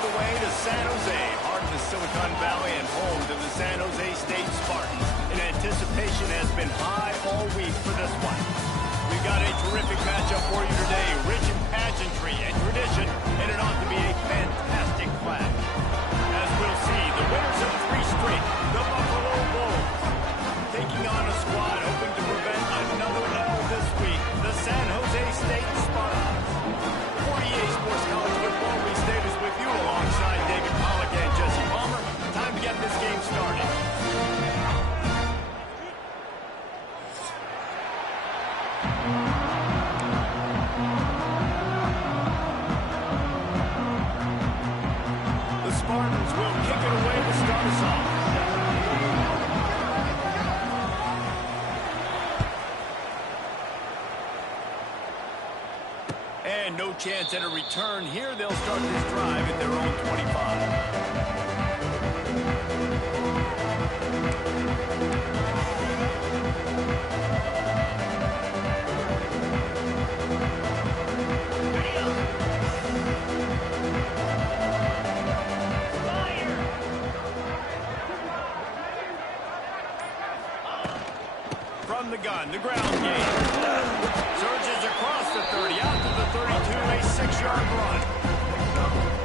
the way to San Jose, heart of the Silicon Valley and home to the San Jose State Spartans. And anticipation has been high all week for this one. We've got a terrific matchup for you today, rich in pageantry and tradition, and it ought to be a fantastic clash. As we'll see, the winners of 3 straight, the Buffalo Bulls, taking on a squad hoping to prevent another L this week, the San Jose State Spartans. 48 Sports College Football, Lee Davis with you alongside David Pollack and Jesse Palmer. Time to get this game started. The Spartans will kick it away to start us off. And no chance at a return here. They'll start this drive at their own 25. From the gun, the ground game. Surges across the 30, out to the 32, a 6-yard run.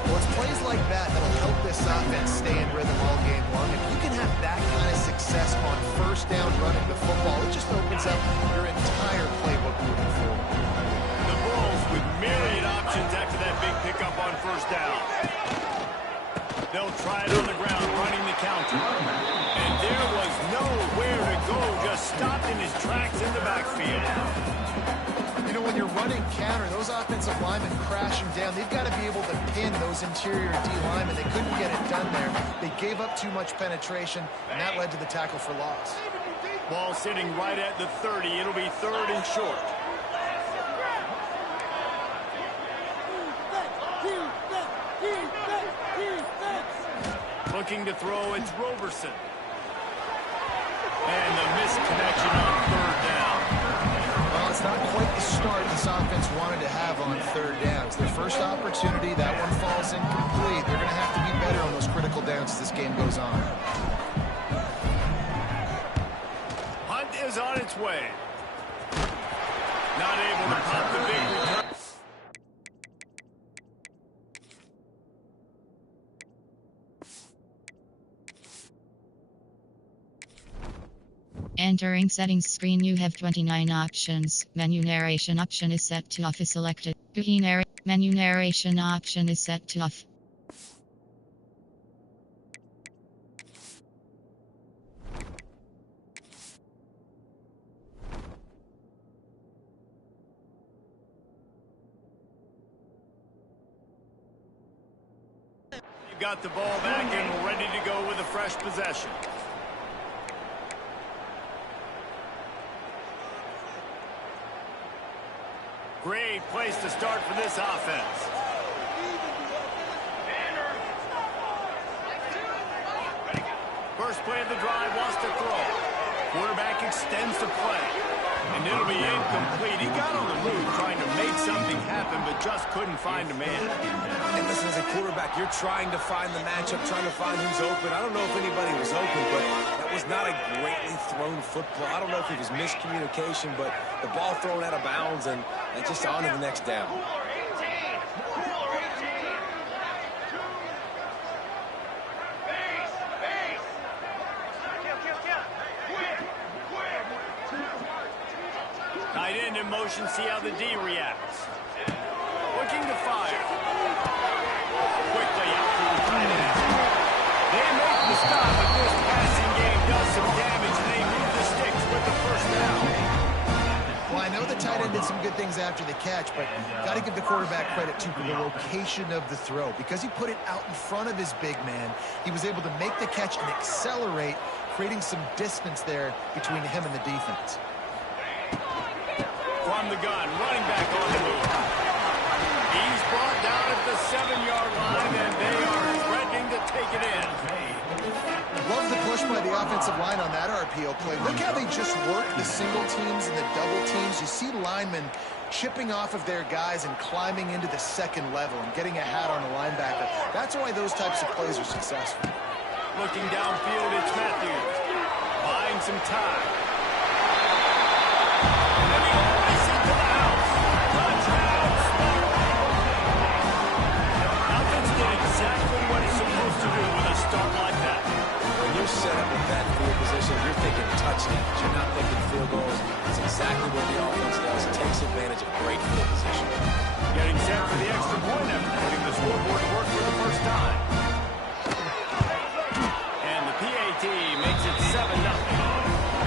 Well, it's plays like that that'll help this offense stay in rhythm all game long. If you can have that kind of success on first down running the football, it just opens up your entire playbook moving forward. The Bulls with myriad options after that big pickup on first down. They'll try it on the ground, running the counter. And there was nowhere to go, just stopped in his tracks in the backfield. You know, when you're running counter, those offensive linemen crashing down, they've got to be able to pin those interior D linemen. They couldn't get it done there. They gave up too much penetration, and that led to the tackle for loss. Ball sitting right at the 30. It'll be 3rd and short. Looking to throw, it's Roberson. And the missed connection on 3rd down. Well, it's not quite the start this offense wanted to have on 3rd down. It's their first opportunity. That one falls incomplete. They're going to have to be better on those critical downs as this game goes on. Hunt is on its way. Not able to pop the big return. Entering settings screen, you have 29 options. Menu narration option is set to off is selected. Menu narration option is set to off. You got the ball back and ready to go with a fresh possession. Great place to start for this offense. First play of the drive, wants to throw. Quarterback extends the play. And it'll be incomplete. He got on the move trying to make something happen, but just couldn't find a man. And listen, as a quarterback, you're trying to find the matchup, trying to find who's open. I don't know if anybody was open, but that was not a greatly thrown football. I don't know if it was miscommunication, but the ball thrown out of bounds and just on to the next down. Tight end in motion, see how the D reacts. Looking to fire. Quickly out to the tight end. They make the stop, but this passing game does some damage, and they move the sticks with the first down. Well, I know the tight end did some good things after the catch, but got to give the quarterback credit to the location of the throw. Because he put it out in front of his big man, he was able to make the catch and accelerate, creating some distance there between him and the defense. From the gun, running back on the move. He's brought down at the 7-yard line, and they are threatening to take it in. Love the push by the offensive line on that RPO play. Look how they just work the single teams and the double teams. You see linemen chipping off of their guys and climbing into the second level and getting a hat on the linebacker. That's why those types of plays are successful. Looking downfield, it's Matthews. Buying some time. And he always into the house. Touchdown, Spartans. Offense did exactly what it's supposed to do with a start like that. When you're set up with that field position, you're thinking touchdowns. You're not thinking field goals. It's exactly what the offense does. It takes advantage of great field position. Getting set for the extra point after putting the scoreboard to work for the first time. And the PAT makes it 7-0.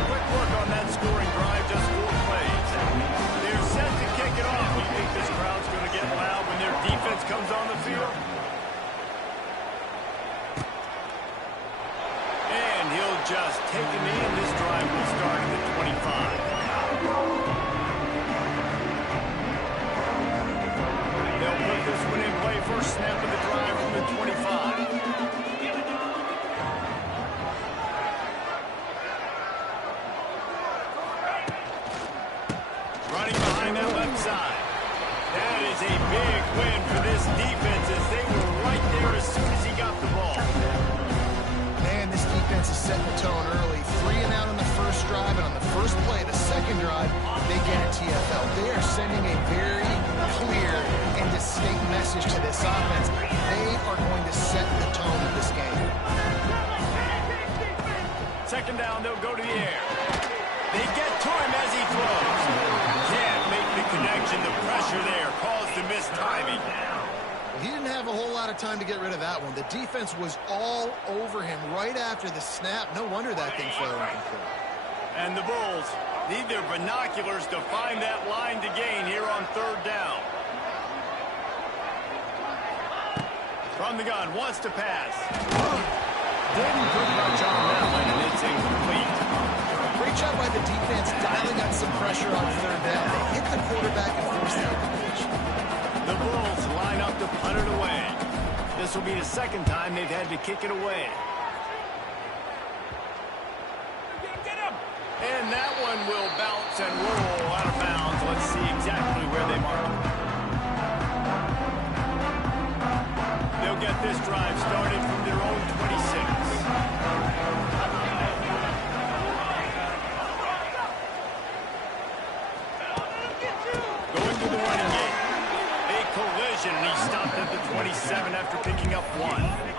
Quick work on that scoring drive, just 4 plays. They're set to kick it off. You think this crowd's going to get loud when their defense comes on the field? And he'll just take a knee, and this drive will start at the 25. They'll put this one in play, first snap of the drive from the 25. Running behind that left side. That is a big win for this defense as they were right there as soon as he got the ball. Man, this defense is setting the tone early. 3 and out on the first drive, and on the first play, the second drive, they get a TFL. They are sending a very clear and distinct message to this offense. They are going to set the tone of this game. Second down, they'll go to the air. They get to him as he throws. Can't make the connection. The pressure there caused the missed timing. He didn't have a whole lot of time to get rid of that one. The defense was all over him right after the snap. No wonder that thing fell incomplete. And the Bulls need their binoculars to find that line to gain here on third down. From the gun, wants to pass. Didn't put much on that one, and it's incomplete. Great job by the defense dialing up some pressure on third down. They hit the quarterback and forced the incompletion. The Bulls line up to punt it away. This will be the second time they've had to kick it away. And that one will bounce and roll out of bounds. Let's see exactly where they mark it. They'll get this drive started from their own 26. Going to the running game. A collision, and he stopped at the 27 after picking up 1.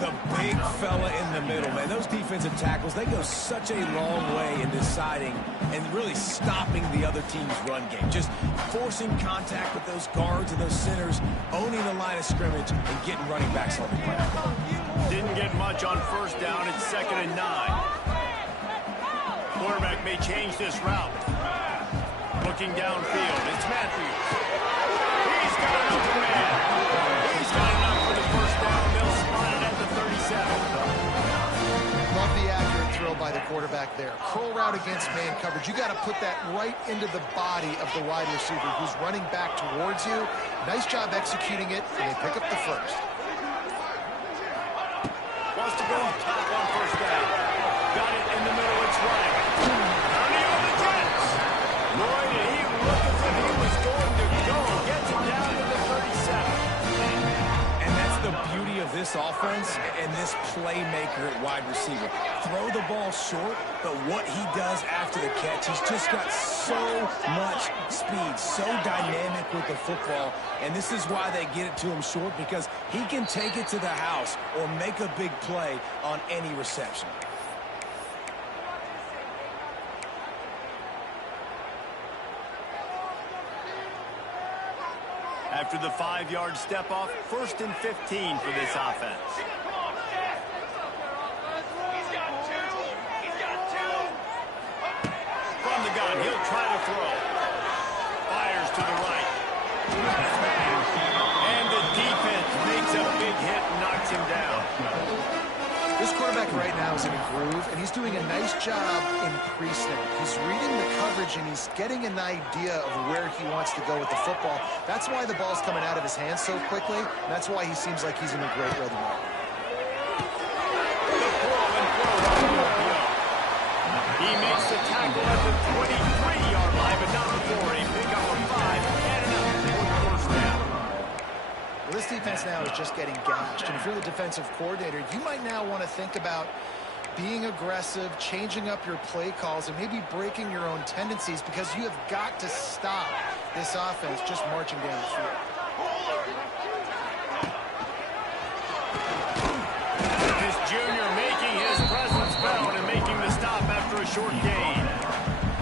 The big fella in the middle, man. Those defensive tackles, they go such a long way in deciding and really stopping the other team's run game. Just forcing contact with those guards and those centers, owning the line of scrimmage, and getting running backs on the ground. Didn't get much on first down. It's 2nd and 9. Quarterback may change this route. Looking downfield, it's Matthews. He's got an open man. He's got enough for the first down. They'll spot it at the 37. Love the accurate throw by the quarterback there. Curl route against man coverage. You got to put that right into the body of the wide receiver who's running back towards you. Nice job executing it, and they pick up the first. Wants to go up top on first down. Got it in the middle. It's right. County on the Jets. Lloyd, and he looked as if he was going to go. Gets it down to the 37. And that's the beauty of this offense and this playmaker at wide receiver. Throw the ball short, but what he does after the catch, he's just got so much speed, so dynamic with the football, and this is why they get it to him short, because he can take it to the house or make a big play on any reception. After the 5-yard step off, 1st and 15 for this offense. From the gun, he'll try to throw. Fires to the right. And the defense makes a big hit and knocks him down. This quarterback right now is in a groove, and he's doing a nice job in pre-snap. He's reading the coverage, and he's getting an idea of where he wants to go with the football. That's why the ball's coming out of his hands so quickly, and that's why he seems like he's in a great rhythm. He makes the tackle at the 23-yard line, but not before a big defense now is just getting gashed. And if you're the defensive coordinator, you might now want to think about being aggressive, changing up your play calls, and maybe breaking your own tendencies, because you have got to stop this offense just marching down the field. This junior making his presence felt and making the stop after a short gain.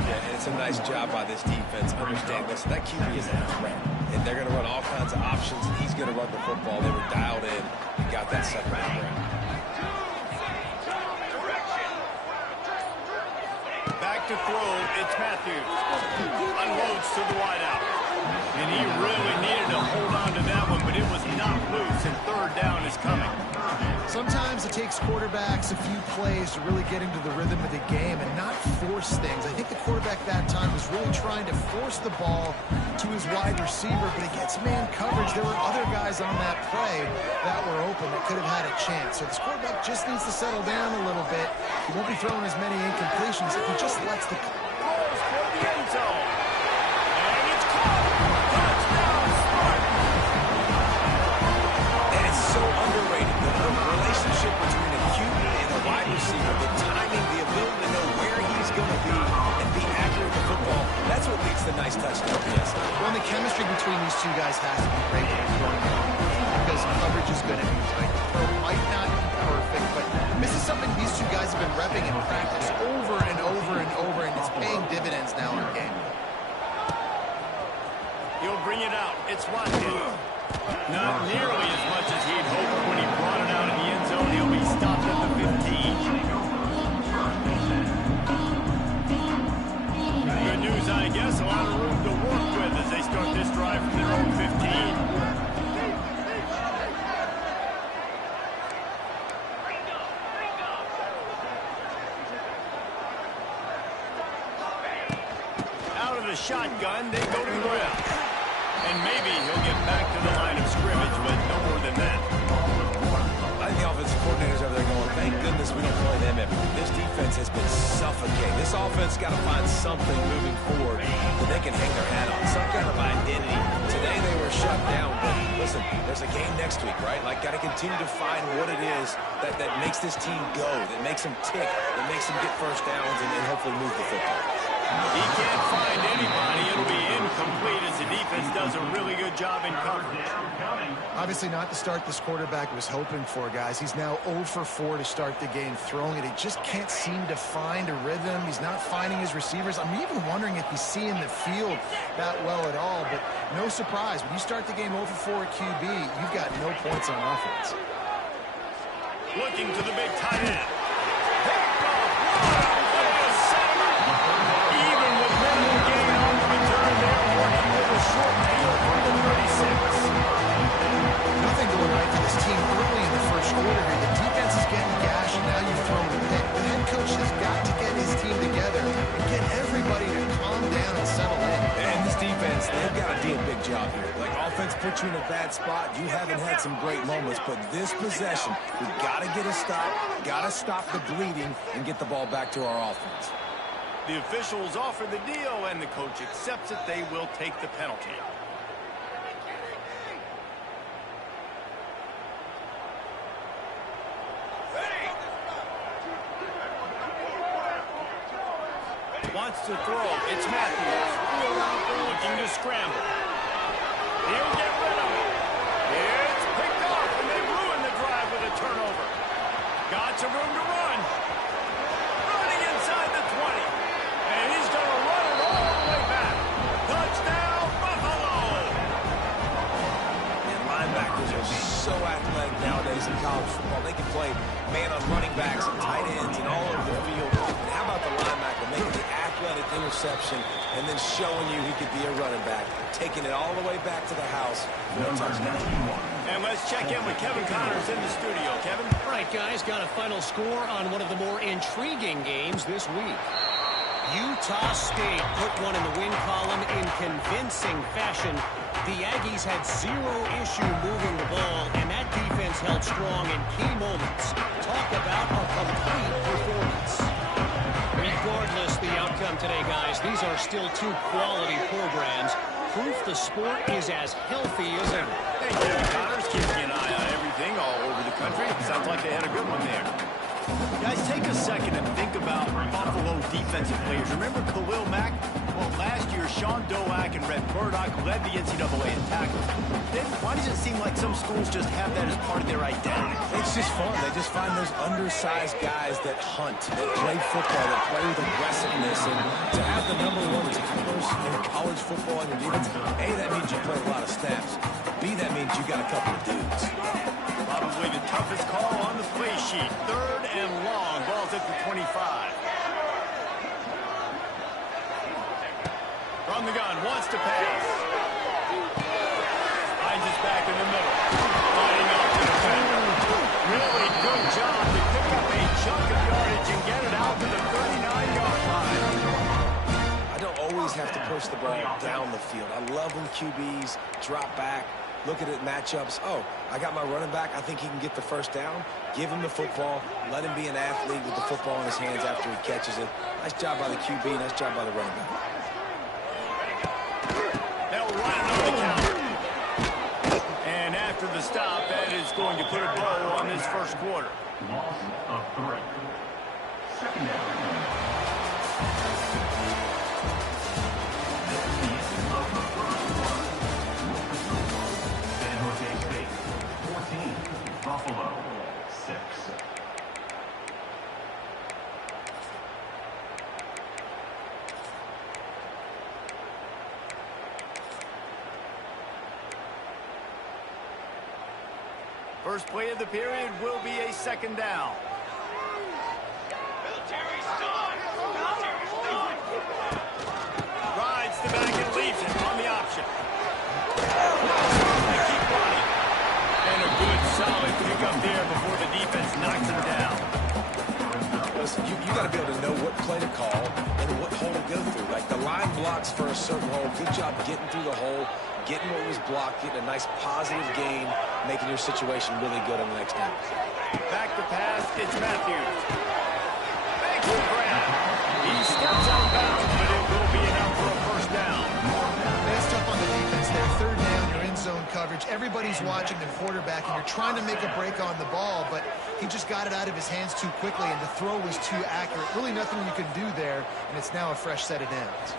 Yeah, and it's a nice job by this defense. Understand, listen, that QB is a threat. And they're going to run all kinds of options, and he's going to run the football. They were dialed in and got that second round. Back to throw, it's Matthews. Unloads to the wideout. And he really needed to hold on to that one, but it was not loose, and third down is coming. Sometimes it takes quarterbacks a few plays to really get into the rhythm of the game and not force things. I think the quarterback that time was really trying to force the ball to his wide receiver, but against man coverage, there were other guys on that play that were open that could have had a chance. So this quarterback just needs to settle down a little bit. He won't be throwing as many incompletions if he just lets the throws for the end zone. And it's caught. Touchdown, Spartans. And it's so underrated. The relationship between the QB and the wide receiver, the timing, the ability to know where he's going to be and be accurate with the football, that's what leads to nice touchdown passes. Well, the chemistry between these two guys has to be great when they're throwing the ball, because coverage is going to be tight. The throw might not be perfect, but this is something these two guys have been repping in practice over and over and over, and it's paying dividends now in the game. He'll bring it out. It's Watkins. Not nearly as much as he'd hoped when he brought it out in the end zone. He'll be stopped at the 15. Good news, I guess. A lot of room to work with as they start this drive from their own 15. Out of the shotgun, they go to the ground. And maybe he'll get back to the line of scrimmage, but no more than that. I think the offensive coordinators over there going, thank goodness we don't play them every. This defense has been suffocating. This offense got to find something moving forward that they can hang their hat on, some kind of identity. Today they were shut down, but listen, there's a game next week, right? Like, got to continue to find what it is that makes this team go, that makes them tick, that makes them get first downs and hopefully move the football. He can't find anybody. It'll be incomplete as the defense does a really good job in coverage. Obviously not the start this quarterback was hoping for, guys. He's now 0 for 4 to start the game throwing it. He just can't seem to find a rhythm. He's not finding his receivers. I'm even wondering if he's seeing the field that well at all, but no surprise. When you start the game 0 for 4 at QB, you've got no points on offense. Looking to the big tight end. Nothing going right for this team early in the first quarter here. The defense is getting gashed, and now you've thrown a pick. The head coach has got to get his team together and get everybody to calm down and settle in. And this defense, they've got to do a big job here. Like, offense put you in a bad spot. You haven't had some great moments, but this possession, we've got to get a stop, got to stop the bleeding, and get the ball back to our offense. The officials offer the deal, and the coach accepts it. They will take the penalty. Wants to throw. It's Matthews. Looking to scramble. He'll get rid of it. It's picked off, and they ruin the drive with a turnover. Got some room to run. Running inside the 20. And he's going to run it all the way back. Touchdown, Buffalo! And linebackers are so athletic nowadays in college football. They can play man on running backs and tight ends and all over the field. And how about the linebacker making the athletic interception and then showing you he could be a running back, taking it all the way back to the house for a touchdown. And let's check in with Kevin Connors in the studio. Kevin? All right, guys, got a final score on one of the more intriguing games this week. Utah State put one in the win column in convincing fashion. The Aggies had zero issue moving the ball, and that defense held strong in key moments. Talk about a complete performance. Regardless the outcome today, guys, these are still two quality programs. Proof the sport is as healthy as ever. Thank you, Connors. Keeping an eye on everything all over the country. Sounds like they had a good one there. Guys, take a second and think about Buffalo defensive players. Remember Khalil Mack? Well, last year, Sean Doak and Red Murdoch led the NCAA in tackles. Then why does it seem like some schools just have that as part of their identity? It's just fun. They just find those undersized guys that hunt, that play football, that play with aggressiveness. And to have the #1 tacklers in college football in your defense, A, that means you play a lot of snaps. B, that means you got a couple of dudes. Probably the toughest call on the play sheet. 3rd and long. Ball's at the 25. From the gun, wants to pass. Finds his back in the middle. Fighting off the defender. Really good job to pick up a chunk of yardage and get it out to the 39-yard line. I don't always have to push the ball down the field. I love when QBs drop back, look at it matchups. Oh, I got my running back. I think he can get the first down. Give him the football. Let him be an athlete with the football in his hands after he catches it. Nice job by the QB. Nice job by the running back. They'll run it on the counter. And after the stop, that is going to put a bow on this first quarter. Loss of 3. Second down. San Jose State, 14. Buffalo, 6. First play of the period will be a second down. Rides the back and leaves it on the option. They keep running. And a good solid pickup there before the defense knocks him down. Listen, you got to be able to know what play to call and what hole to go through. Like the line blocks for a certain hole. Good job getting through the hole, getting what was blocked, getting a nice positive gain, making your situation really good on the next down. Back to pass, it's Matthews. Back to the ground. He steps out of bounds, but it will be enough for a first down. That's tough on the defense there. 3rd down, you're in zone coverage. Everybody's watching the quarterback, and you're trying to make a break on the ball, but he just got it out of his hands too quickly, and the throw was too accurate. Really nothing you can do there, and it's now a fresh set of downs.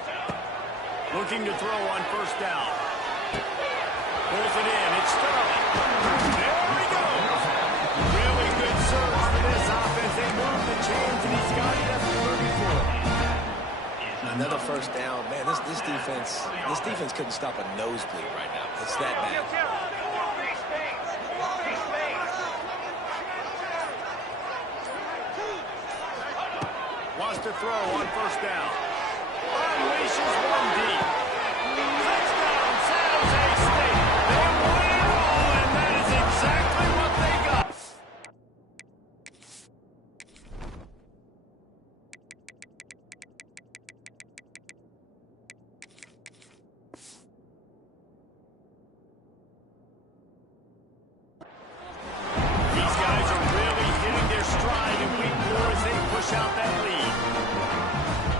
Looking to throw on first down. Pulls it in. It's Sterling. There he goes. Really good surge for this offense. They move the chains, and he's got it at the 34. Another first down. Man, this defense couldn't stop a nosebleed right now. It's that bad. Wants to throw on first down. Unleashes one deep. Touchdown, San Jose State. They win it all, and that is exactly what they got. These guys are really hitting their stride in week 4 as they push out that lead.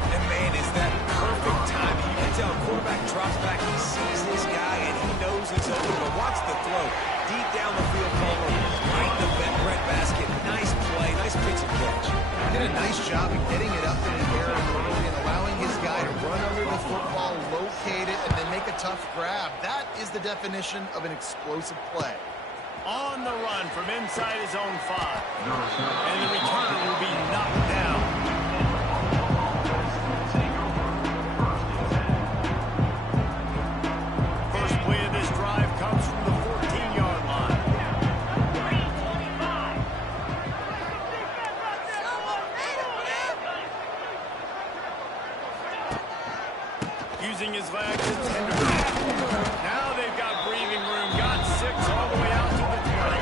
And man, is that perfect timing. You can tell quarterback drops back, he sees his guy, and he knows he's open. But watch the throw. Deep down the field, right in the bread basket. Nice play, nice pitch and catch. Did a nice job of getting it up in the air early and allowing his guy to run under the football, locate it, and then make a tough grab. That is the definition of an explosive play. On the run from inside his own 5. And the return will be knocked down. First play of this drive comes from the 14-yard line. Using his legs, it's Henderson. Now they've got breathing room. Got 6 all the way out to the 20.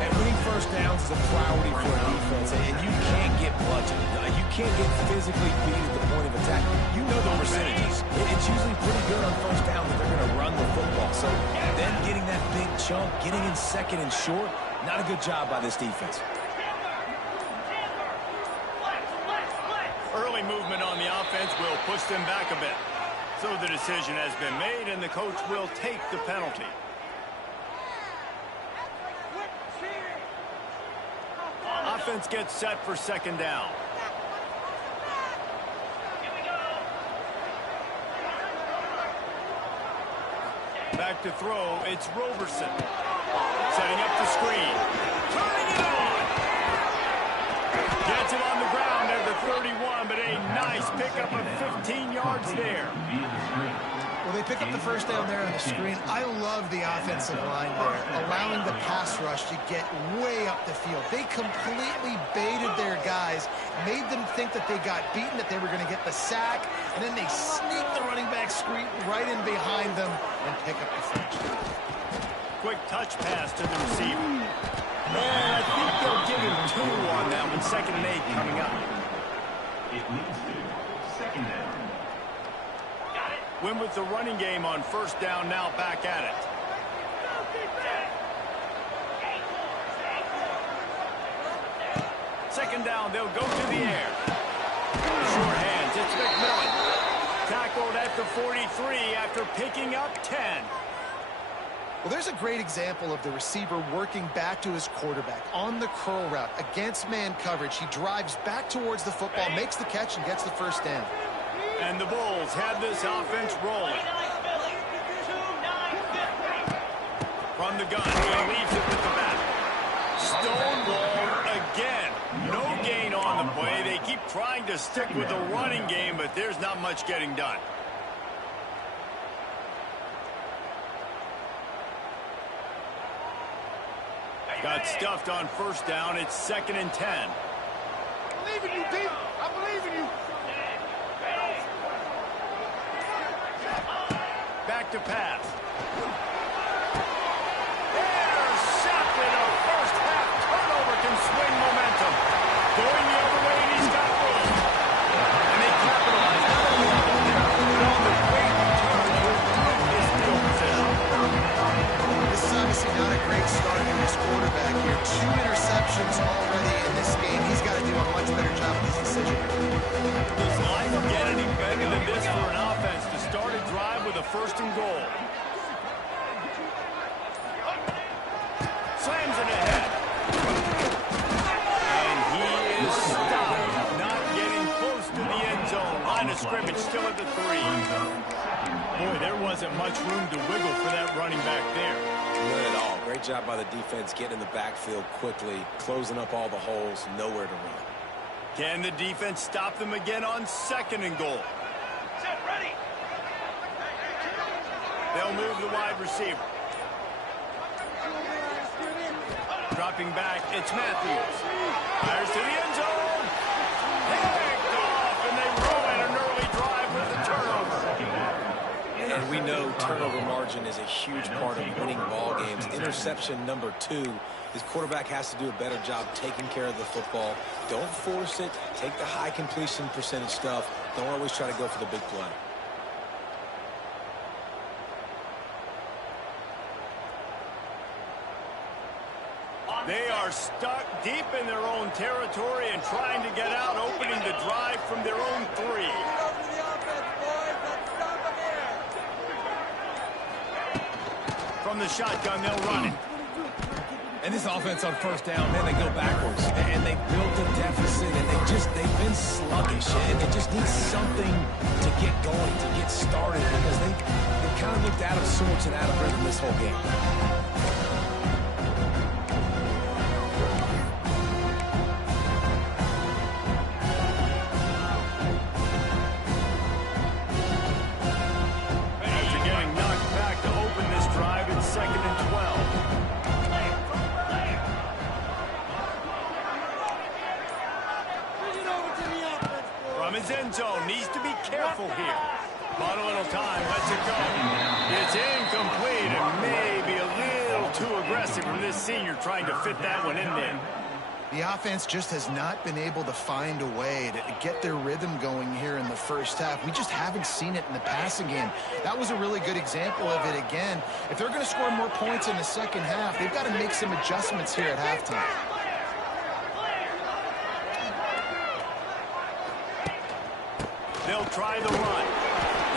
And winning first downs is a priority for a defense, and you can't get bludgeoned. You can't get physically beat at the point of attack. You know the percentages. It's usually pretty good on first down that they're going to run the football. So then getting that big chunk, getting in second and short, not a good job by this defense. Early movement on the offense will push them back a bit. So the decision has been made, and the coach will take the penalty. offense gets set for second down. Back to throw, it's Roberson. Setting up the screen. Turning it on. Gets it on the ground at the 31, but a nice pickup of 15 yards there. Well, they pick up the first down there on the screen. I love the offensive line there, allowing the pass rush to get way up the field. They completely baited their guys, made them think that they got beaten, that they were going to get the sack, and then they sneak the running back screen right in behind them and pick up the first. Quick touch pass to the receiver. And I think they'll give him 2 on that one. 2nd and 8 coming up. It leads to second down. Win with the running game on first down, now back at it. Second down, they'll go to the air. Short hands, it's McMillan. Tackled at the 43 after picking up 10. Well, there's a great example of the receiver working back to his quarterback on the curl route against man coverage. He drives back towards the football, makes the catch, and gets the first down. And the Bulls have this offense rolling. From the gun, he leaves it with the back. Stonewalled again. No gain on the play. They keep trying to stick with the running game, but there's not much getting done. Got stuffed on first down. It's 2nd and 10. I believe in you, Pete. I believe in you. Back to pass. Intercepted. A first half turnover can swing momentum. Going the other way, and he's got room. And they capitalize not only on the pick, but on the great return to improve his field position. This is obviously not a great start for this quarterback here. 2 interceptions already in this game. He's got to do a much better job with his decision. Does life get any better than this for an offense to start a drive with a 1st and goal? Slams it ahead. And he is stopped, not getting close to the end zone. Line of scrimmage still at the 3. Boy, there wasn't much room to wiggle for that running back there. None at all. Great job by the defense getting in the backfield quickly, closing up all the holes, nowhere to run. Can the defense stop them again on 2nd and goal? They'll move the wide receiver. Dropping back, it's Matthews. Fires to the end zone. Picked off, and they ruin an early drive with the turnover. And we know turnover margin is a huge part of winning ball games. Interception number 2. His quarterback has to do a better job taking care of the football. Don't force it. Take the high completion percentage stuff. Don't always try to go for the big play. They are stuck deep in their own territory and trying to get out, opening the drive from their own 3. From the shotgun, they'll run it. And this offense on first down, man, they go backwards. And they built a deficit, and they've been sluggish. And they just need something to get going, to get started, because they kind of looked out of sorts and out of rhythm this whole game. End zone needs to be careful here. Bought a little time, lets it go. It's incomplete and maybe a little too aggressive from this senior trying to fit that one in there. The offense just has not been able to find a way to get their rhythm going here in the first half. We just haven't seen it in the passing game. That was a really good example of it again. If they're going to score more points in the second half, they've got to make some adjustments here at halftime. They'll try the run.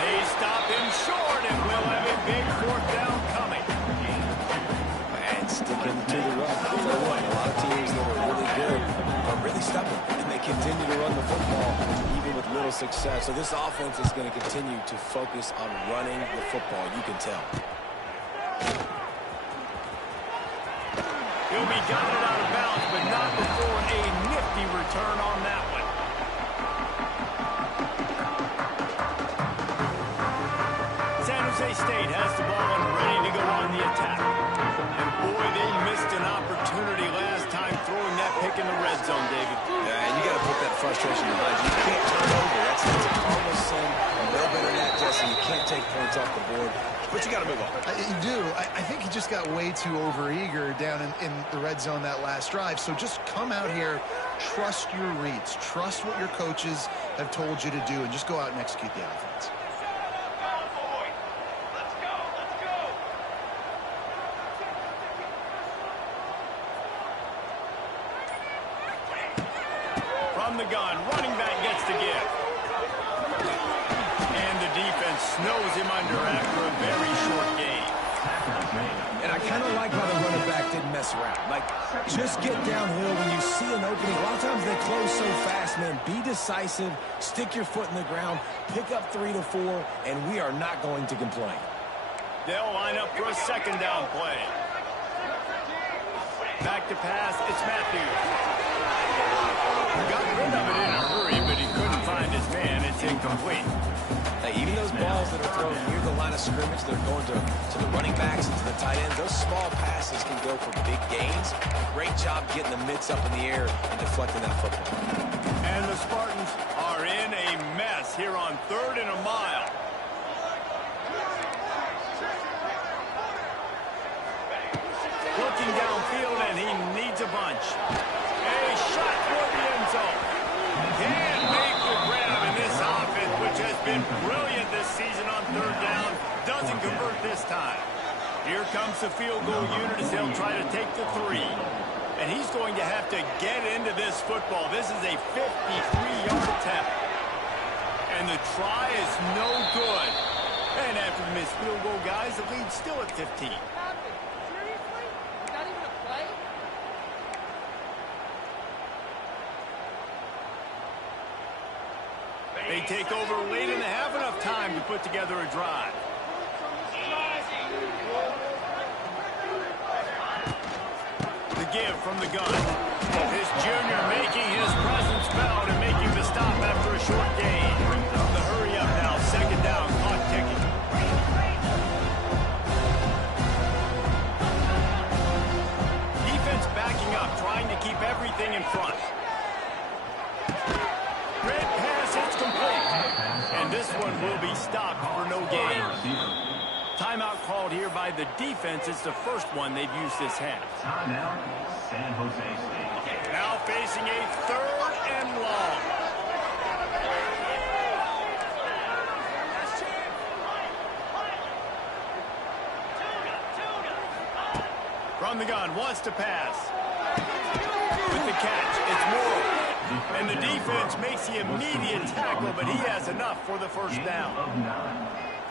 They stop him short and will have a big 4th down coming. And sticking to the run. I'll tell you what, a lot of teams that are really good really stubborn, and they continue to run the football even with little success. So this offense is going to continue to focus on running the football, you can tell. He'll be guided out of bounds, but not before a nifty return on that one. San Jose State has the ball and ready to go on the attack. And boy, they missed an opportunity last time throwing that pick in the red zone, David. Yeah, and you got to put that frustration behind you. You can't turn over. That's a cardinal sin. No better than that, Jesse. You can't take points off the board. But you got to move on. You do. I think he just got way too overeager down in the red zone that last drive. So just come out here, trust your reads, trust what your coaches have told you to do, and just go out and execute the offense. From the gun, running back gets to give. And the defense snows him under after a very short game. And I kind of like how the running back didn't mess around. Like, just get downhill when you see an opening. A lot of times they close so fast, man. Be decisive, stick your foot in the ground, pick up 3 to 4, and we are not going to complain. They'll line up for a second down play. Back to pass, it's Matthews. Got rid of it in a hurry, but he couldn't find his man. It's incomplete. Hey, even those balls that are thrown near the line of scrimmage, that are going to the running backs and to the tight ends, those small passes can go for big gains. Great job getting the mitts up in the air and deflecting that football. And the Spartans are in a mess here on 3rd and a mile. Looking downfield, and he needs a bunch. A shot for the end zone. Can't make the grab in this offense, which has been brilliant this season on 3rd down. Doesn't convert this time. Here comes the field goal unit as they'll try to take the 3. And he's going to have to get into this football. This is a 53-yard attempt. And the try is no good. And after the missed field goal, guys, the lead's still at 15. They take over late and they have enough time to put together a drive. The give from the gun. This junior making his presence felt and making the stop after a short gain. The hurry up now, second down, clock ticking. Defense backing up, trying to keep everything in front. Red pass, it's complete. And this one will be stopped for no gain. Timeout called here by the defense. It's the first one they've used this half. Timeout, San Jose State. Now facing a 3rd and long. From the gun, wants to pass. With the catch, it's Morrow. And the defense makes the immediate tackle, but he has enough for the first down.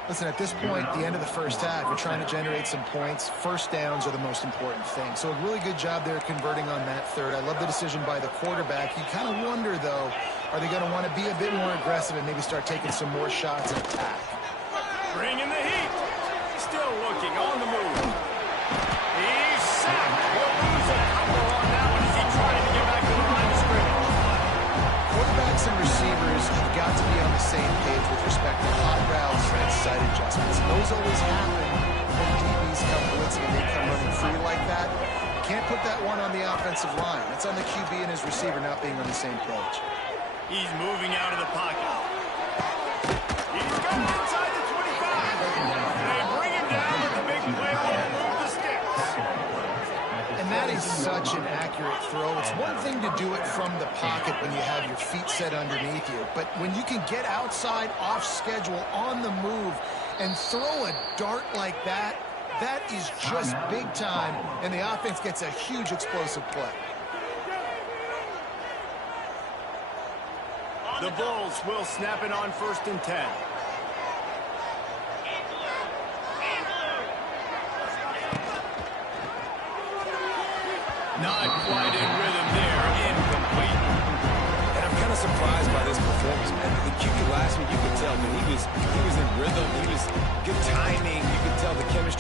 Listen, at this point, the end of the first half, you're trying to generate some points. First downs are the most important thing. So a really good job there converting on that 3rd. I love the decision by the quarterback. You kind of wonder, though, are they going to want to be a bit more aggressive and maybe start taking some more shots and attack? Bringing the heat. Still looking on the move. He's sacked. We'll lose a couple on that one as he trying to get back to the line of scrimmage. Quarterbacks and receivers have got to be on the same page with respect to hot routes and sight adjustments. Those always happen when DBs come blitzing and they come running free like that. You can't put that one on the offensive line. That's on the QB and his receiver not being on the same page. He's moving out of the pocket. He's got it inside the 25. They bring him down with the big play. Will move the sticks. And that is such an accurate throw. It's one thing to do it from the pocket when you have your feet set underneath you, but when you can get outside, off schedule, on the move, and throw a dart like that, that is just big time, and the offense gets a huge explosive play. The Bulls will snap it on 1st and 10. Not quite in rhythm there. Incomplete.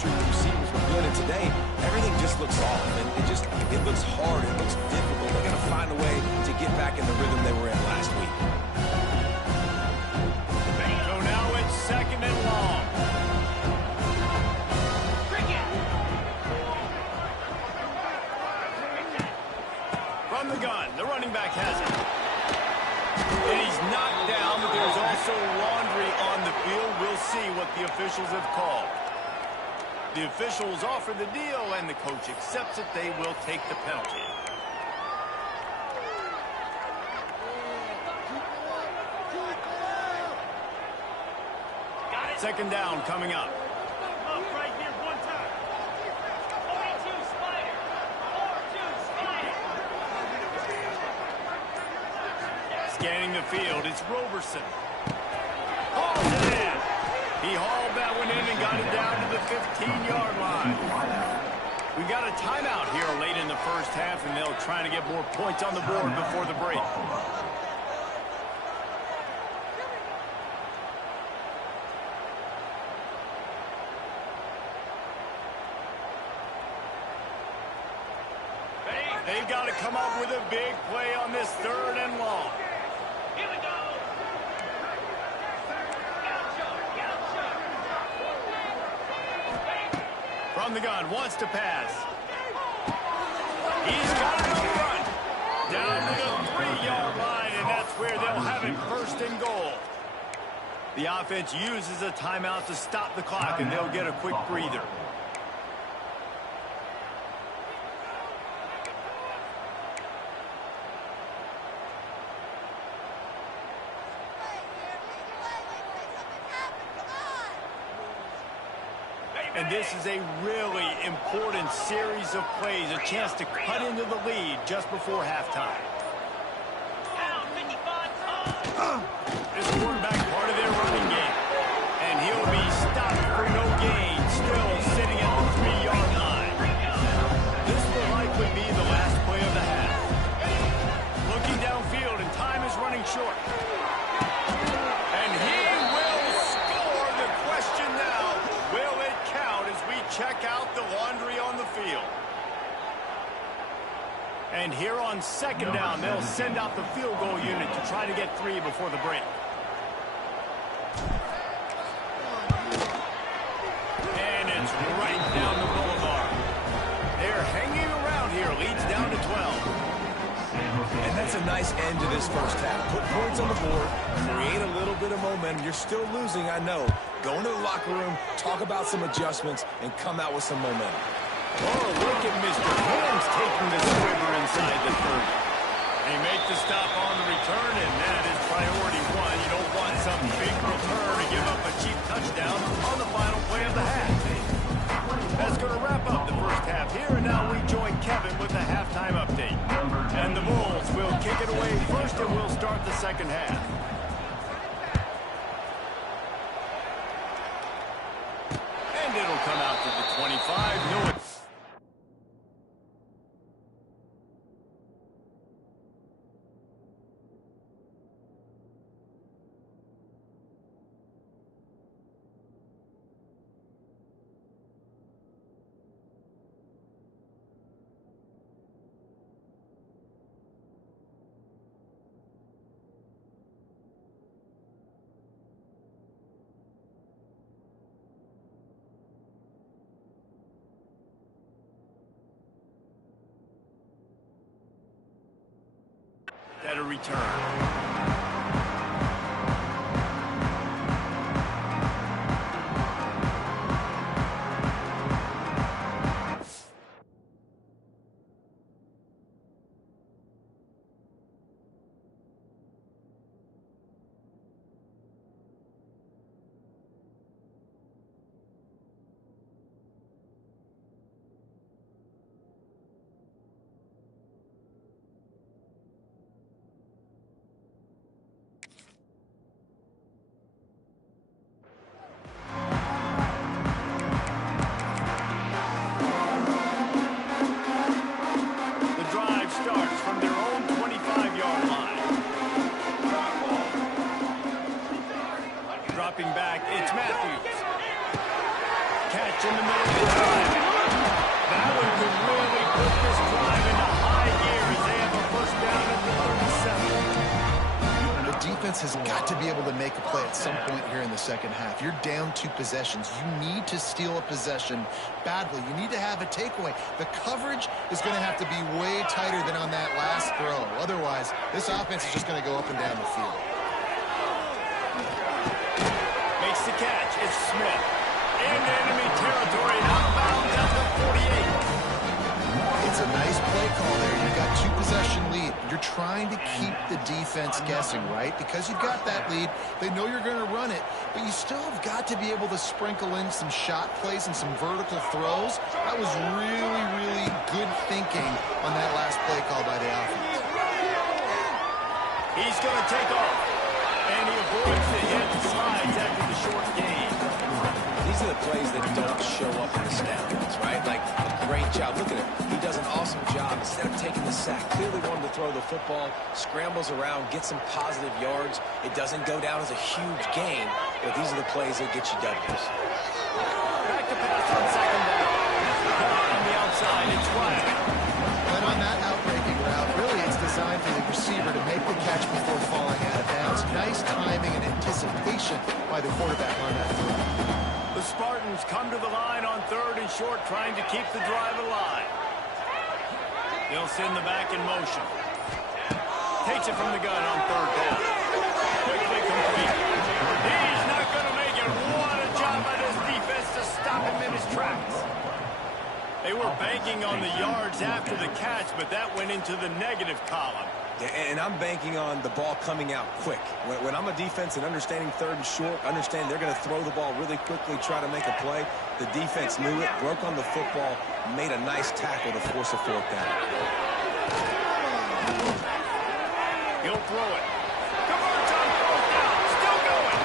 sure the receivers were good. And today, everything just looks off. And it looks hard. It looks difficult. They're going to find a way to get back in the rhythm they were in last week. So now it's 2nd and long. From the gun, the running back has it. And he's knocked down, but there's also laundry on the field. We'll see what the officials have called. The officials offer the deal, and the coach accepts it. They will take the penalty. Second down coming up. Right here, one time. 42 Spider. 42 Spider. Scanning the field, it's Roberson. Hauls it in. He hauled that one in and got it down to the 15-yard line. We got a timeout here late in the first half, and they'll try to get more points on the board before the break. They've got to come up with a big play on this 3rd and long. Here we go. From the gun, wants to pass. He's got it on the run. Down to the 3-yard line, and that's where they'll have it 1st and goal. The offense uses a timeout to stop the clock, and they'll get a quick breather. And this is a really important series of plays, a chance to cut into the lead just before halftime. This quarterback part of their running game. And he'll be stopped for no gain, still sitting at the 3-yard line. This will likely be the last play of the half. Looking downfield, and time is running short. And he will score. The question now, will it count as we check out the laundry on the field? And here on 2nd down, they'll send out the field goal unit to try to get 3 before the break. And it's right down the boulevard. They're hanging around here. Leads down to 12. And that's a nice end to this first half. Put points on the board, create a little bit of momentum. You're still losing, I know. Go into the locker room, talk about some adjustments, and come out with some momentum. Oh, look at Mr. Holmes taking the sliver inside the 30. They make the stop on the return, and that is priority 1. You don't want some big return to give up a cheap touchdown on the final play of the half. That's going to wrap up the first half here, and now we join Kevin with the halftime update. And the Bulls will kick it away first, and we'll start the second half. And it'll come out to the 25. No. At a return. Dropping back, it's Matthews. Catch in the middle. That one could really put this drive into high gear as they have a first down at the 37. The defense has got to be able to make a play at some point here in the second half. You're down 2 possessions. You need to steal a possession badly. You need to have a takeaway. The coverage is going to have to be way tighter than on that last throw. Otherwise, this offense is just going to go up and down the field. Makes the catch. It's Smith. Into enemy territory. Out of bounds at the 48. It's a nice play call there. You've got 2 possession lead. You're trying to keep the defense guessing, right? Because you've got that lead. They know you're going to run it, but you still have got to be able to sprinkle in some shot plays and some vertical throws. That was really, really good thinking on that last play call by the offense. He's going to take off. And he avoids the hit and slides after the short gain. These are the plays that don't show up in the stat books, right? Like, a great job. Look at him. He does an awesome job. Instead of taking the sack, clearly wanted to throw the football, scrambles around, gets some positive yards. It doesn't go down as a huge gain, but these are the plays that get you W's. Back to pass on second down. On the outside, it's Wyatt. But on that outbreaking route, really it's designed for the receiver to make the catch before falling out of bounds. Nice timing and anticipation by the quarterback on that throw. The Spartans come to the line on 3rd and short, trying to keep the drive alive. They'll send the back in motion. Takes it from the gun on 3rd down. Quickly complete. He's not going to make it. What a job by this defense to stop him in his tracks. They were banking on the yards after the catch, but that went into the negative column. And I'm banking on the ball coming out quick. When I'm a defense and understanding 3rd and short, understand they're going to throw the ball really quickly, try to make a play. The defense knew it, broke on the football, made a nice tackle to force a 4th down. He'll throw it. Converts on 4th down. Still going.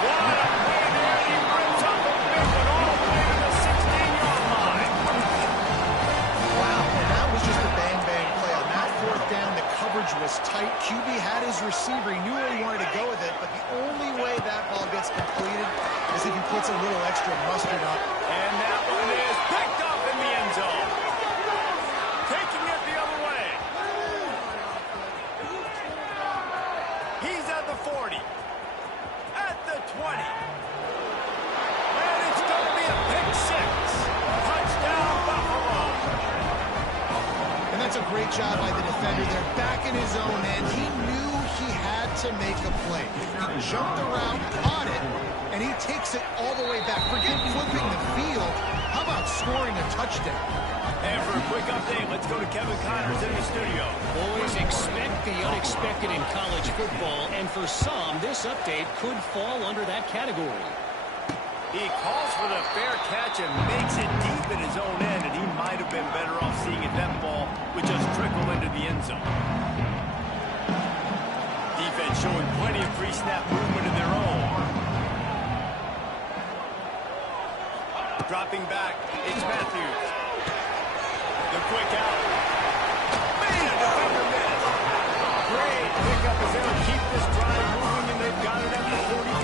What a play there. He rips up a big one all the way to the 16-yard line. Wow, and that was just a bang-bang play. On that 4th down, the coverage was tight. QB had his receiver. He knew where he wanted to go with it, but the only way that ball gets completed is if he puts a little extra mustard on it. And that one is picked up in the end zone. Taking it the other way. He's at the 40. At the 20. And it's going to be a pick 6. Touchdown, Buffalo. And that's a great job by the defender there, back in his own end. He knew he had to make a play. He jumped around, caught it, and he takes it all the way back. Forget flipping the field. How about scoring a touchdown? And for a quick update, let's go to Kevin Connors in the studio. Always expect the unexpected in college football, and for some, this update could fall under that category. He calls for the fair catch and makes it deep in his own end, and he might have been better off seeing it that ball would just trickle into the end zone. Defense showing plenty of pre-snap movement of their own. Dropping back, it's Matthews. The quick out. Man, defender missed. Great pickup as they'll keep this drive moving, and they've got it at the 45.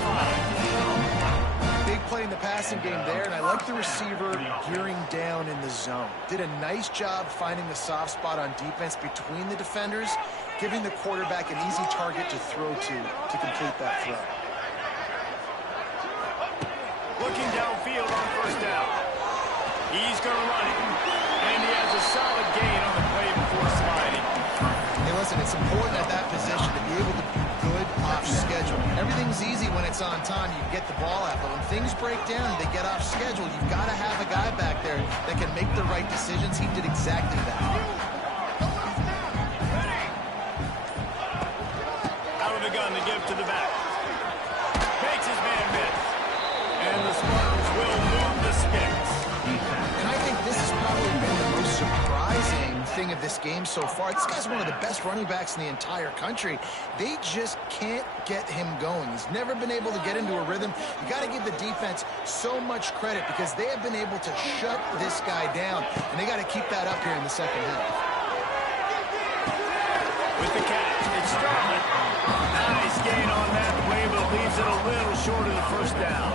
Big play in the passing game there, and I like the receiver gearing down in the zone. Did a nice job finding the soft spot on defense between the defenders, giving the quarterback an easy target to throw to complete that throw. Looking downfield on 1st down. He's going to run it. And he has a solid gain on the play before sliding. Hey, listen, it's important at that position to be able to be good off schedule. Everything's easy when it's on time. You get the ball out. But when things break down and they get off schedule, you've got to have a guy back there that can make the right decisions. He did exactly that. Out of the gun to give to the back. Makes his man miss. And the Spartans will move the sticks. And I think this has probably been the most surprising thing of this game so far. This guy's one of the best running backs in the entire country. They just can't get him going. He's never been able to get into a rhythm. You got to give the defense so much credit because they have been able to shut this guy down, and they got to keep that up here in the second half. With the catch, it's Starlin. Nice gain on that play, but leaves it a little short of the 1st down.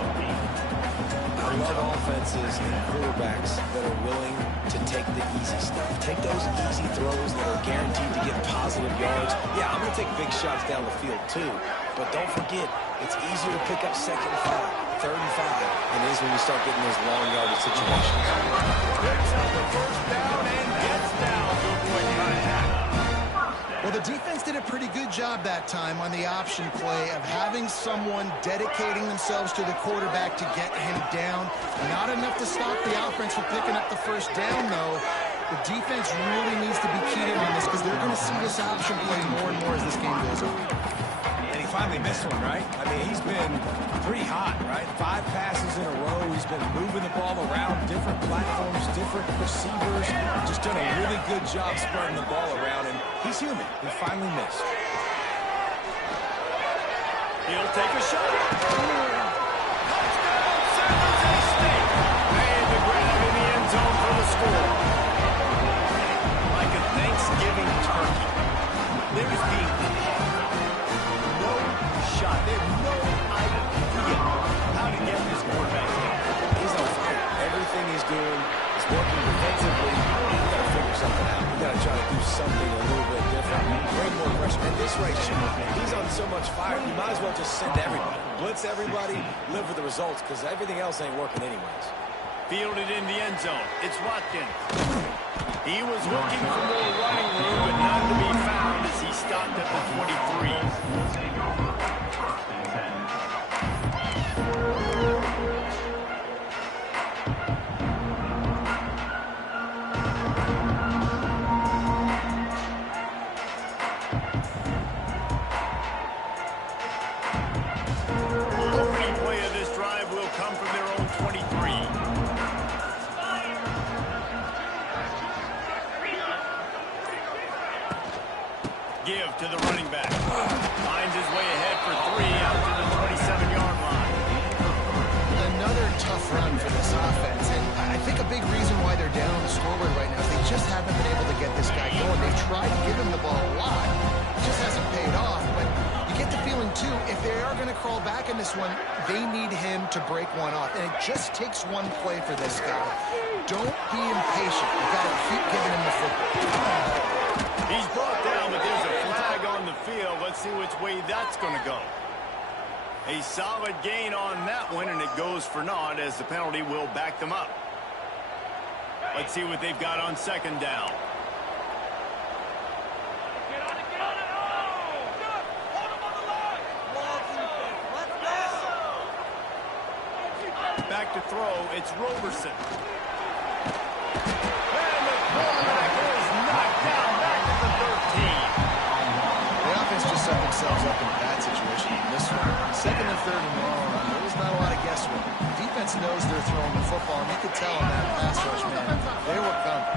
I love offense defenses and quarterbacks that are willing to take the easy stuff. Take those easy throws that are guaranteed to get positive yards. Yeah, I'm going to take big shots down the field too, but don't forget, it's easier to pick up 2nd and 5, 3rd and 5 than it is when you start getting those long yardage situations. Picks up the first down and gets down to avoid contact. Well, the defense did a pretty good job that time on the option play of having someone dedicating themselves to the quarterback to get him down. Not enough to stop the offense from picking up the first down, though. The defense really needs to be keyed in on this because they're going to see this option play more and more as this game goes on. And he finally missed one, right? I mean, he's been pretty hot, right? 5 passes in a row. He's been moving the ball around different platforms, different receivers. Just done a really good job spreading the ball around, and he's human. He finally missed. He'll take a shot. Touchdown, San Jose State. Made the grab in the end zone for the score. Like a Thanksgiving turkey. There's being no shot. There's no idea how to get this quarterback down. He's on fire. Everything he's doing is working defensively. We got to figure something out. We got to try to do something a little bit different. Bring more pressure. At this rate, he's on so much fire, you might as well just send everybody. Blitz everybody, live with the results, because everything else ain't working anyways. Fielded in the end zone. It's Watkins. He was looking for more running room, but none to be found as he stopped at the 23. Opening play of this drive will come from their own 23. Give to the running back. Finds his way ahead for 3 out to the 27-yard line. Another tough run for this offense, and I think a big reason why they're down on the scoreboard right now is they just haven't been able to get this guy going. They've tried to give him the ball a lot. It just hasn't paid off, but you get the feeling, too, if they are going to crawl back in this one, they need him to break one off, and it just takes one play for this guy. Don't be impatient. You've got to keep giving him the football. He's brought down, but there's a flag on the field. Let's see which way that's going to go. A solid gain on that one, and it goes for naught as the penalty will back them up. Let's see what they've got on 2nd down. Get on it, get on it. Oh! Hold him on the line. Let's go. Back to throw, it's Roberson. And the quarterback is knocked down back to the 13. The offense just set themselves up in a bad situation in this one. 2nd and 3rd and long, there was not a lot of guesswork. The defense knows they're throwing the football, and you could tell in that pass rush, man, they were coming.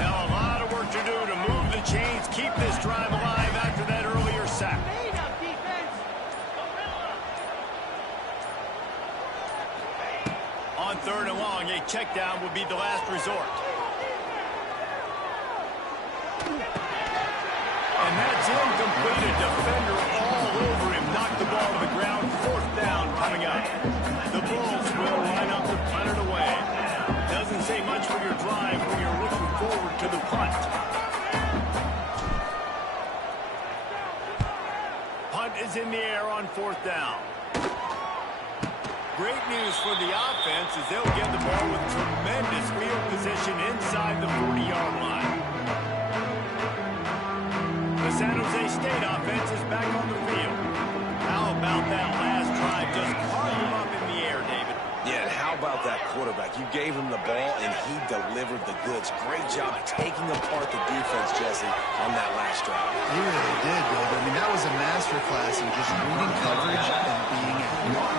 Now a lot of work to do to move the chains, keep this drive alive after that earlier sack. Speed up, defense. On 3rd and long, a check down would be the last resort. And that's incomplete. A defender all over him. Knocked the ball to the ground. 4th down coming up. The Bulls will line up to punt it away. Doesn't say much for your drive when you're looking forward to the punt. Punt is in the air on 4th down. Great news for the offense as they'll get the ball with tremendous field position inside the 40-yard line. The San Jose State offense is back on the field. How about that last drive? Just carved him up in the air, David. Yeah, and how about that quarterback? You gave him the ball, and he delivered the goods. Great job taking apart the defense, Jesse, on that last drive. He really did, David. I mean, that was a masterclass in just reading coverage and being accurate.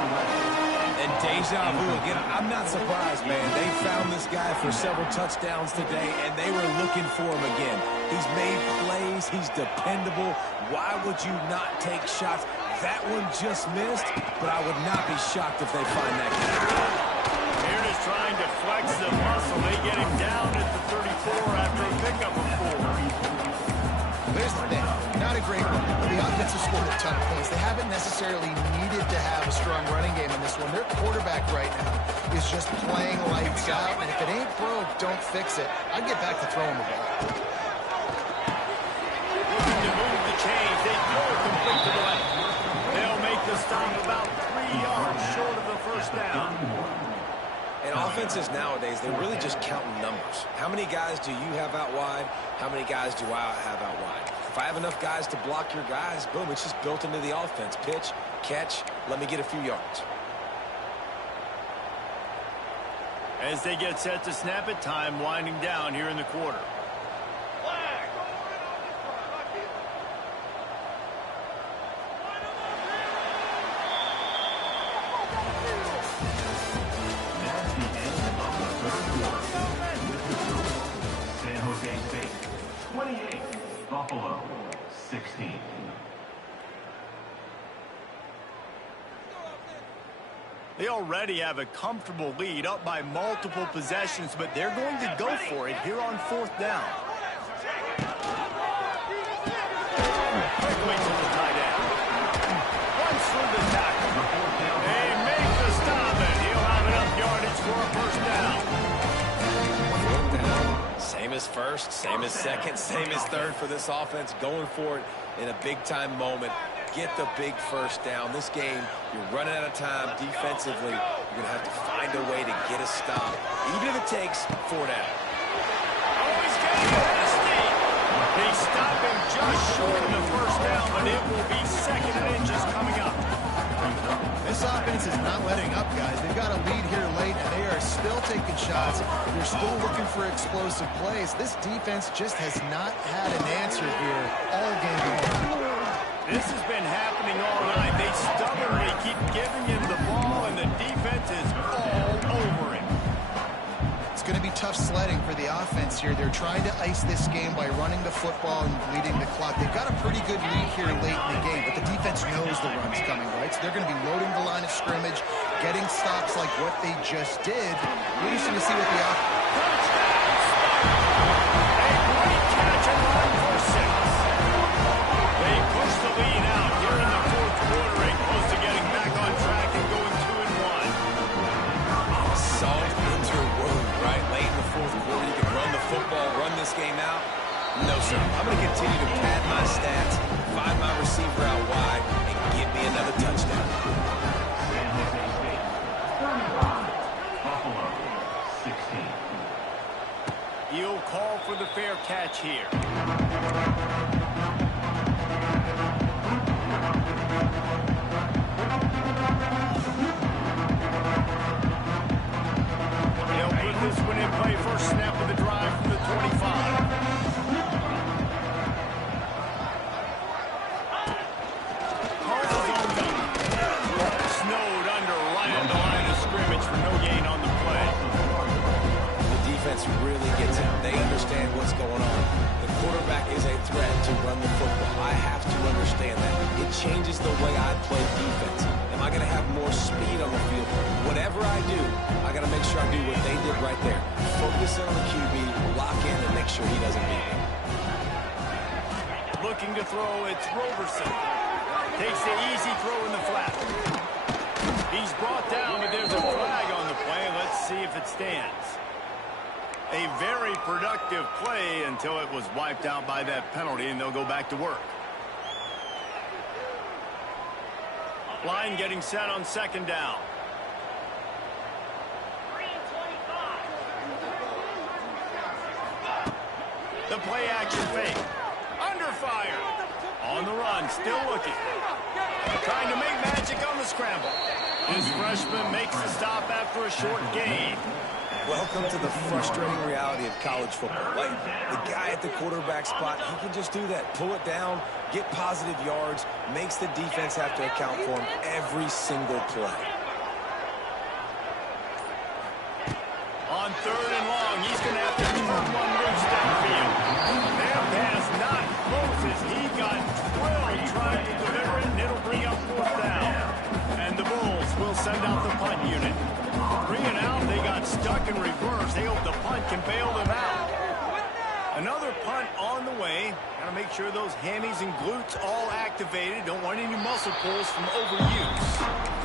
And deja vu again. I'm not surprised, man. They found this guy for several touchdowns today, and they were looking for him again. He's made plays. He's dependable. Why would you not take shots? That one just missed, but I would not be shocked if they find that guy. They're just trying to flex the muscle. They get him down at the 34 after a pickup of 4. Here's the thing. Not a great one, but the offense has scored a ton of points. They haven't necessarily needed to have a strong running game in this one. Their quarterback right now is just playing lights out, and if it ain't broke, don't fix it. I'd get back to throwing the ball. Looking to move the chains. They throw it complete to the left. They'll make the stop about 3 yards short of the first down. And offenses nowadays, they're really just counting numbers. How many guys do you have out wide? How many guys do I have out wide? If I have enough guys to block your guys, boom, it's just built into the offense. Pitch, catch, let me get a few yards. As they get set to snap it, time winding down here in the quarter. San Jose State 28, Buffalo 16. They already have a comfortable lead, up by multiple possessions, but they're going to go for it here on 4th down. Quickly to the tight end. Runs through the tackle. They make the stop, and he'll have enough yardage for a first down. Same as first, same as second, same as third for this offense. Going for it in a big-time moment. Get the big first down. This game, you're running out of time defensively. You're going to have to find a way to get a stop, even if it takes 4 down. Oh, he's getting hasty. They stop him just short of the first down, but it will be 2nd and inches coming up. This offense is not letting up, guys. They've got a lead here late, and they are still taking shots. They're still looking for explosive plays. This defense just has not had an answer here all game long. This has been happening all night. They stubbornly keep giving him the ball, and the defense is all over him. It's going to be tough sledding for the offense here. They're trying to ice this game by running the football and leading the clock. They've got a pretty good lead here late in the game, but the defense knows the run's coming, right? So they're going to be loading the line of scrimmage, getting stops like what they just did. We're just going to see what the offense... A great catch and run for 6. They push the lead out here in the 4th quarter and close to getting back on track and going 2-1. Salt into a wound, right? Late in the 4th quarter, you can run the football, run this game out. No, sir. I'm going to continue to pad my stats, find my receiver out wide, and give me another touchdown. San Jose State 35, Buffalo 16. He'll call for the fair catch here. They'll put this one in play. First snap of the drive from the 25. Calls his own number. Snowed under right on the line of scrimmage for no gain on the play. The defense really gets it. They understand what's going on. The quarterback is a threat to run the football. I have to understand that. It changes the way I play defense. Am I going to have more speed on the field? Whatever I do, I got to make sure I do what they did right there. Focus in on the QB, lock in, and make sure he doesn't beat me. Looking to throw, it's Roberson. Takes the easy throw in the flat. He's brought down, but there's a flag on the play. Let's see if it stands. A very productive play until it was wiped out by that penalty, and they'll go back to work. Line getting set on 2nd down. The play action fake. Under fire. On the run, still looking. Trying to make magic on the scramble. This freshman makes the stop after a short gain. Welcome to the frustrating reality of college football. Like, the guy at the quarterback spot, he can just do that. Pull it down, get positive yards, makes the defense have to account for him every single play. On 3rd and long, he's going to have to turn one loose downfield. That pass not close as he got thrilled trying to deliver it, and it'll bring up 4th down. And the Bulls will send out the punt unit. 3 and out, they got stuck in reverse. They hope the punt can bail them out. Another punt on the way. Got to make sure those hammies and glutes all activated. Don't want any muscle pulls from overuse.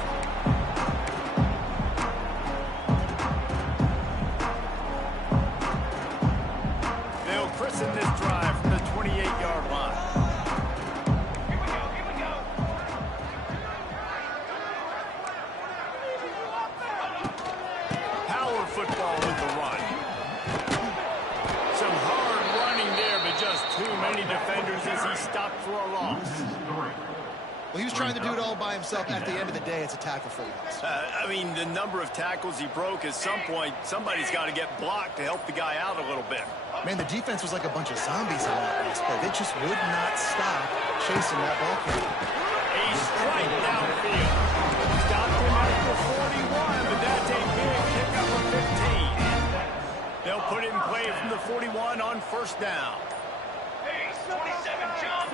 Well, he was trying to do it all by himself. At the end of the day, it's a tackle for loss. I mean, the number of tackles he broke, at some point, somebody's got to get blocked to help the guy out a little bit. Man, the defense was like a bunch of zombies on that last play. They just would not stop chasing that ball carrier. A strike downfield. Stopped him at the 41, but that's a big pickup of 15. They'll put it in play from the 41 on first down. Hey, 27 jump.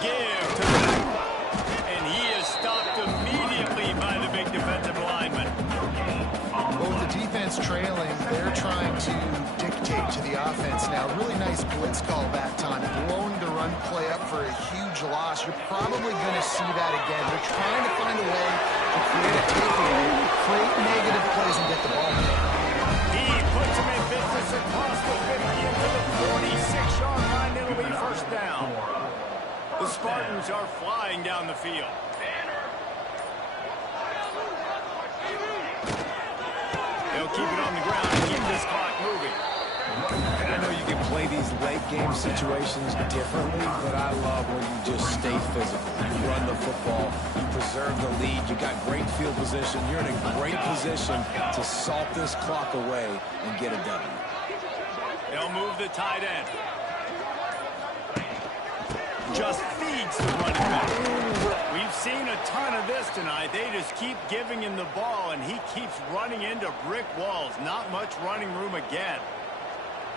Give to the back. And he is stopped immediately by the big defensive lineman. Well, with the defense trailing, they're trying to dictate to the offense now. Really nice blitz call that time, blowing the run play up for a huge loss. You're probably going to see that again. They're trying to find a way to create a takeaway, create negative plays, and get the ball back. He puts him in business across the 50 into the 46-yard line. It'll be first down. The Spartans are flying down the field. They'll keep it on the ground and keep this clock moving. And I know you can play these late game situations differently, but I love when you just stay physical. You run the football, you preserve the lead, you got great field position, you're in a great position to salt this clock away and get a W. They'll move the tight end. Just feeds the running back. We've seen a ton of this tonight. They just keep giving him the ball, and he keeps running into brick walls. Not much running room again.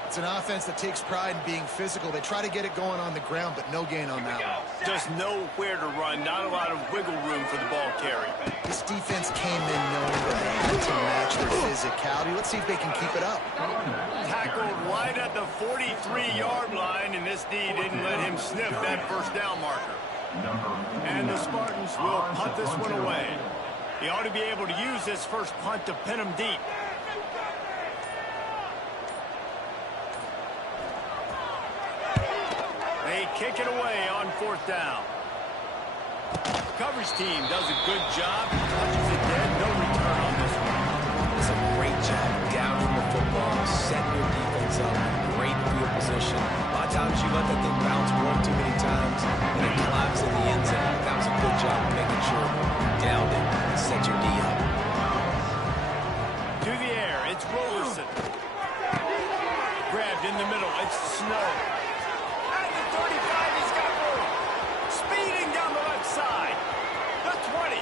It's an offense that takes pride in being physical. They try to get it going on the ground, but no gain on that one. Just nowhere to run. Not a lot of wiggle room for the ball carry. This defense came in knowing that they had to match their physicality. Let's see if they can keep it up. Tackled right at the 43-yard line, and this D didn't let him sniff that first down marker. And the Spartans will punt this one away. He ought to be able to use this first punt to pin him deep. They kick it away on fourth down. Coverage team does a good job. Touches it dead. No return on this one. It's a great job down in the football, setting your defense up, great field position. A lot of times you let that thing bounce one too many times, and it climbs in the end zone. That was a good job of making sure you downed it and set your D up. To the air, it's Rollerson. Grabbed in the middle, it's Snow. At the 35, he's got room. Speeding down the left side. The 20.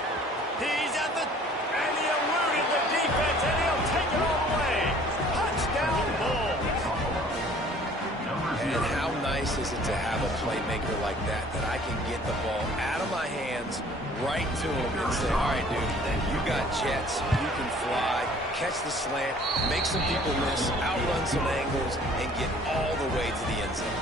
He's at the... And he eluded the defense, and he'll take it all the way. Touchdown, Bulls. And how nice is it to have a playmaker like that I can get the ball out of my hands right to him and say, all right, dude, you got jets, you can fly, catch the slant, make some people miss, outrun some angles, and get all the way to the end zone.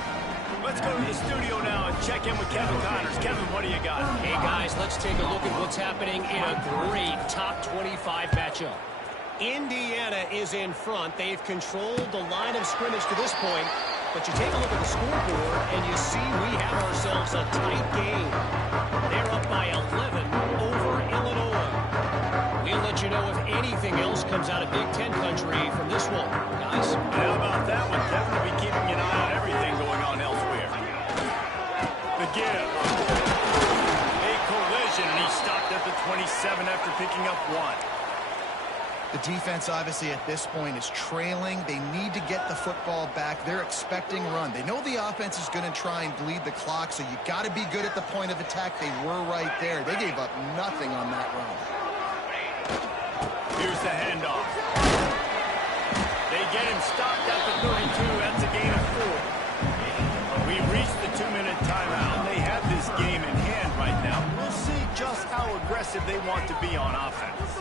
Let's go to the studio now and check in with Kevin Connors. Kevin, what do you got? Hey, guys, let's take a look at what's happening in a great top 25 matchup. Indiana is in front. They've controlled the line of scrimmage to this point. But you take a look at the scoreboard, and you see we have ourselves a tight game. They're up by 11 over Illinois. We'll let you know if anything else comes out of Big Ten country from this one, guys. How about that one? Kevin will be keeping an eye on everything going on elsewhere. The give. A collision, and he stopped at the 27 after picking up one. The defense, obviously, at this point is trailing. They need to get the football back. They're expecting run. They know the offense is going to try and bleed the clock, so you got to be good at the point of attack. They were right there. They gave up nothing on that run. Here's the handoff. They get him stopped at the 32. That's a gain of 4. We reached the 2-minute timeout. They have this game in hand right now. We'll see just how aggressive they want to be on offense.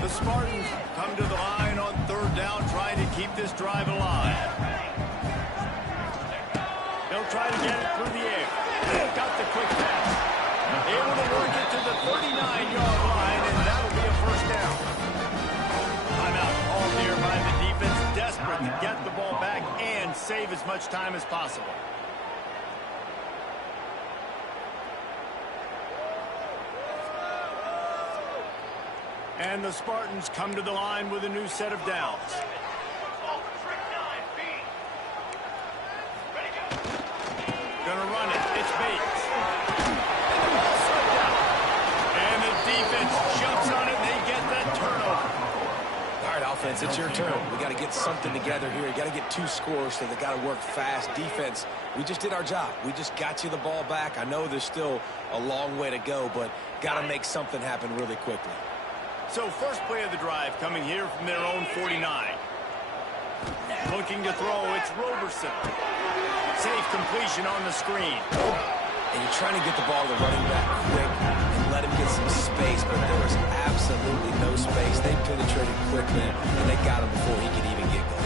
The Spartans come to the line on third down, trying to keep this drive alive. They'll try to get it through the air. They've got the quick pass. Able to work it to the 39-yard line, and that'll be a first down. Timeout called here by the defense, desperate to get the ball back and save as much time as possible. And the Spartans come to the line with a new set of downs. Gonna run it. It's Bates. And the ball swept out. And the defense jumps on it. They get that turnover. All right, offense, it's your turn. We got to get something together here. You got to get 2 scores, so they got to work fast. Defense, we just did our job. We just got you the ball back. I know there's still a long way to go, but got to make something happen really quickly. So first play of the drive coming here from their own 49. Looking to throw, it's Roberson. Safe completion on the screen. And you're trying to get the ball to the running back quick and let him get some space, but there was absolutely no space. They penetrated quickly, and they got him before he could even get going.